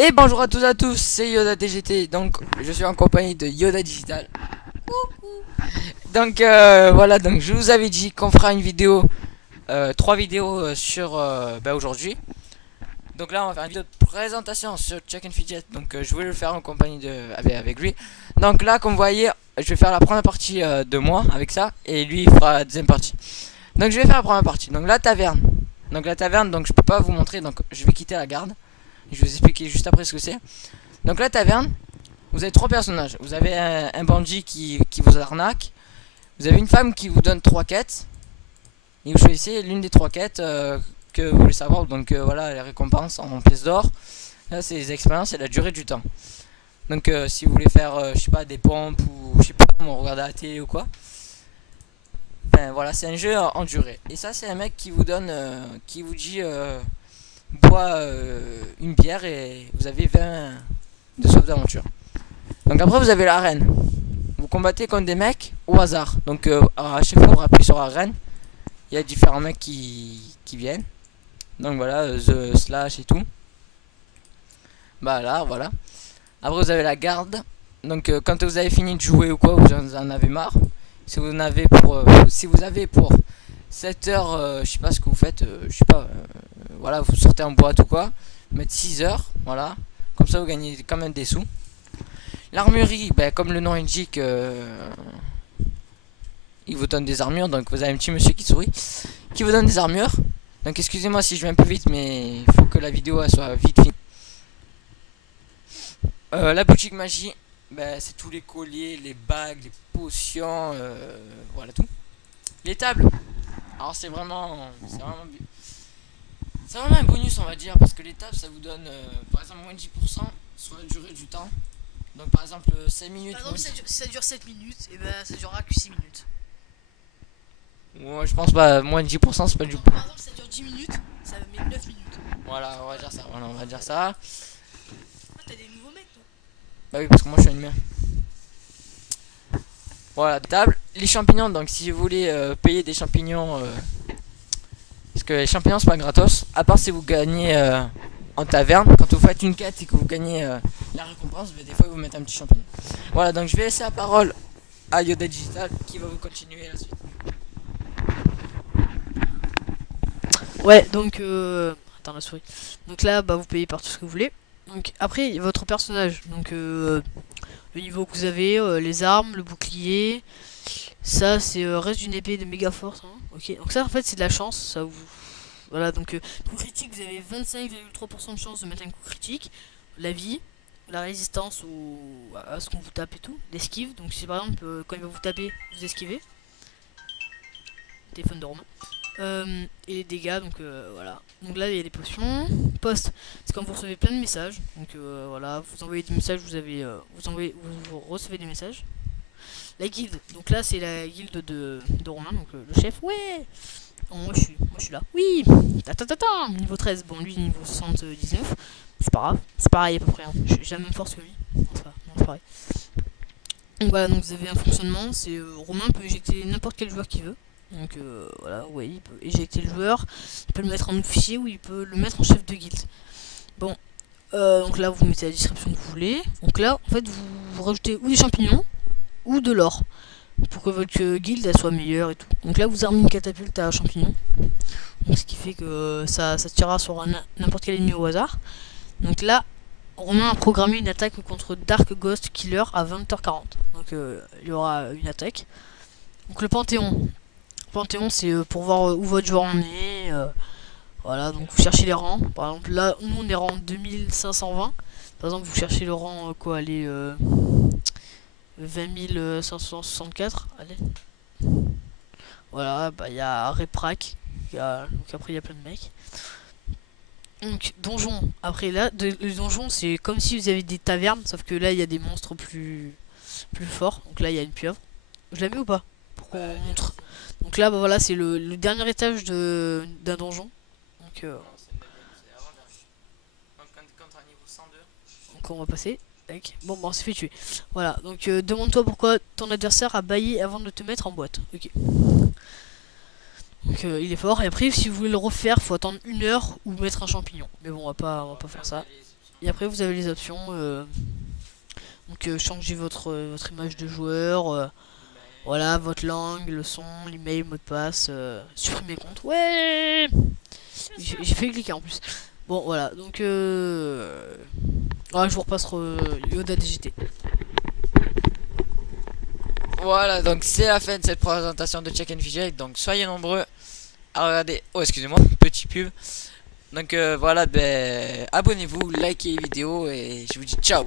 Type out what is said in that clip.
Et bonjour à tous c'est Yoda DGT, donc je suis en compagnie de Yoda Digital. Donc voilà, donc je vous avais dit qu'on fera une vidéo, trois vidéos sur aujourd'hui. Donc là on va faire une vidéo de présentation sur Chuck and Fidget, donc je voulais le faire en compagnie avec lui. Donc là comme vous voyez, je vais faire la première partie de moi avec ça, et lui il fera la deuxième partie. Donc je vais faire la première partie, donc la taverne. Donc la taverne, donc je peux pas vous montrer, donc je vais quitter la garde. Je vais vous expliquer juste après ce que c'est. Donc la taverne, vous avez trois personnages. Vous avez un bandit qui vous arnaque. Vous avez une femme qui vous donne trois quêtes. Et vous choisissez l'une des trois quêtes que vous voulez savoir. Donc voilà, les récompenses en pièces d'or. Là, c'est les expériences et la durée du temps. Donc si vous voulez faire, je sais pas, des pompes ou je sais pas, regarder la télé ou quoi. Ben voilà, c'est un jeu en durée. Et ça, c'est un mec qui vous donne, qui vous dit, bois une bière et vous avez 20 de soif d'aventure. Donc après, vous avez l'arène. Vous combattez contre des mecs au hasard. Donc à chaque fois vous appuyez sur l'arène, il y a différents mecs qui viennent. Donc voilà, The Slash et tout. Bah là, voilà. Après vous avez la garde. Donc quand vous avez fini de jouer ou quoi, vous en avez marre. Si vous en avez pour 7 heures, je sais pas ce que vous faites, je sais pas, voilà, vous sortez en boîte ou quoi, vous mettez 6 heures, voilà. Comme ça vous gagnez quand même des sous. L'armurerie, ben, comme le nom indique, il vous donne des armures. Donc vous avez un petit monsieur qui sourit, qui vous donne des armures. Donc excusez-moi si je vais un peu vite, mais il faut que la vidéo elle soit vite finie. La boutique magie, ben, c'est tous les colliers, les bagues, les potions, voilà tout. Les tables, alors c'est vraiment un bonus on va dire, parce que les tables ça vous donne par exemple moins de 10% sur la durée du temps. Donc par exemple 5 minutes. Par exemple, si ça dure 7 minutes, et ben ça durera que 6 minutes. Ouais, je pense pas, moins de 10% c'est pas du. Non, par exemple, si ça dure 10 minutes, ça met 9 minutes. Voilà, on va dire ça. Voilà, on va dire ça. Ah, t'as des nouveaux mecs, toi. Bah oui, parce que moi je suis animé. Voilà, table. Les champignons, donc si vous voulez payer des champignons, parce que les champignons c'est pas gratos, à part si vous gagnez en taverne, quand vous faites une quête et que vous gagnez la récompense, des fois ils vous mettent un petit champignon. Voilà, donc je vais laisser la parole à Yoda Digital qui va vous continuer la suite. Ouais, donc attends la souris. Donc là, bah vous payez par tout ce que vous voulez. Donc après, votre personnage. Donc le niveau que vous avez, les armes, le bouclier. Ça, c'est reste d'une épée de méga force. Hein. Ok. Donc ça, en fait, c'est de la chance. Ça vous. Voilà. Donc coup critique, vous avez 25,3% de chance de mettre un coup critique. La vie, la résistance à ce qu'on vous tape et tout. L'esquive. Donc si par exemple quand il va vous taper, vous esquivez. Téléphone de Romain. Et les dégâts, donc voilà. Donc là, il y a des potions. Poste, c'est quand vous recevez plein de messages. Donc voilà, vous envoyez des messages, vous recevez des messages. La guilde, donc là, c'est la guilde de Romain, donc le chef. Ouais. Oh, moi je suis là. Oui. Ta ta ta ta. Niveau 13. Bon, lui niveau 79. C'est pas grave. C'est pareil à peu près. Hein. J'ai la même force que lui. Non, c'est pareil. Donc voilà, donc vous avez un fonctionnement. C'est Romain peut éjecter n'importe quel joueur qu'il veut. Donc voilà, ouais, il peut éjecter le joueur, il peut le mettre en officier ou il peut le mettre en chef de guilde. Bon, donc là vous mettez la description que vous voulez. Donc là, en fait, vous rajoutez ou des champignons ou de l'or pour que votre guilde elle soit meilleure et tout. Donc là, vous armez une catapulte à champignons, donc ce qui fait que ça tirera sur n'importe quel ennemi au hasard. Donc là, Romain a programmé une attaque contre Dark Ghost Killer à 20h40. Donc il y aura une attaque. Donc le Panthéon. Panthéon, c'est pour voir où votre joueur en est. Voilà, donc vous cherchez les rangs. Par exemple, là, nous on est rang 2520. Par exemple, vous cherchez le rang quoi, allez, 20 564. Allez. Voilà, bah il y a Reprac. Donc après, il y a plein de mecs. Donc, donjon. Après, là, le donjon, c'est comme si vous avez des tavernes, sauf que là, il y a des monstres plus forts. Donc là, il y a une pieuvre. Je la mets ou pas? Pour qu'on montre. Donc là, bah voilà, c'est le dernier étage d'un donjon. Donc, donc on va passer. Bon, bah on s'est fait tuer. Voilà, donc demande-toi pourquoi ton adversaire a baillé avant de te mettre en boîte. Ok. Donc il est fort. Et après, si vous voulez le refaire, faut attendre 1 heure ou mettre un champignon. Mais bon, on va pas faire ça. Et après vous avez les options. Donc changer votre image de joueur. Voilà, votre langue, le son, l'email, mot de passe, supprimer compte. Ouais, j'ai fait cliquer en plus. Bon, voilà, donc ouais, je vous repasse Yoda DGT. Voilà, donc c'est la fin de cette présentation de Check and Fidget. Donc soyez nombreux à regarder. Oh, excusez-moi, petit pub. Donc voilà, ben abonnez-vous, likez les vidéos et je vous dis ciao.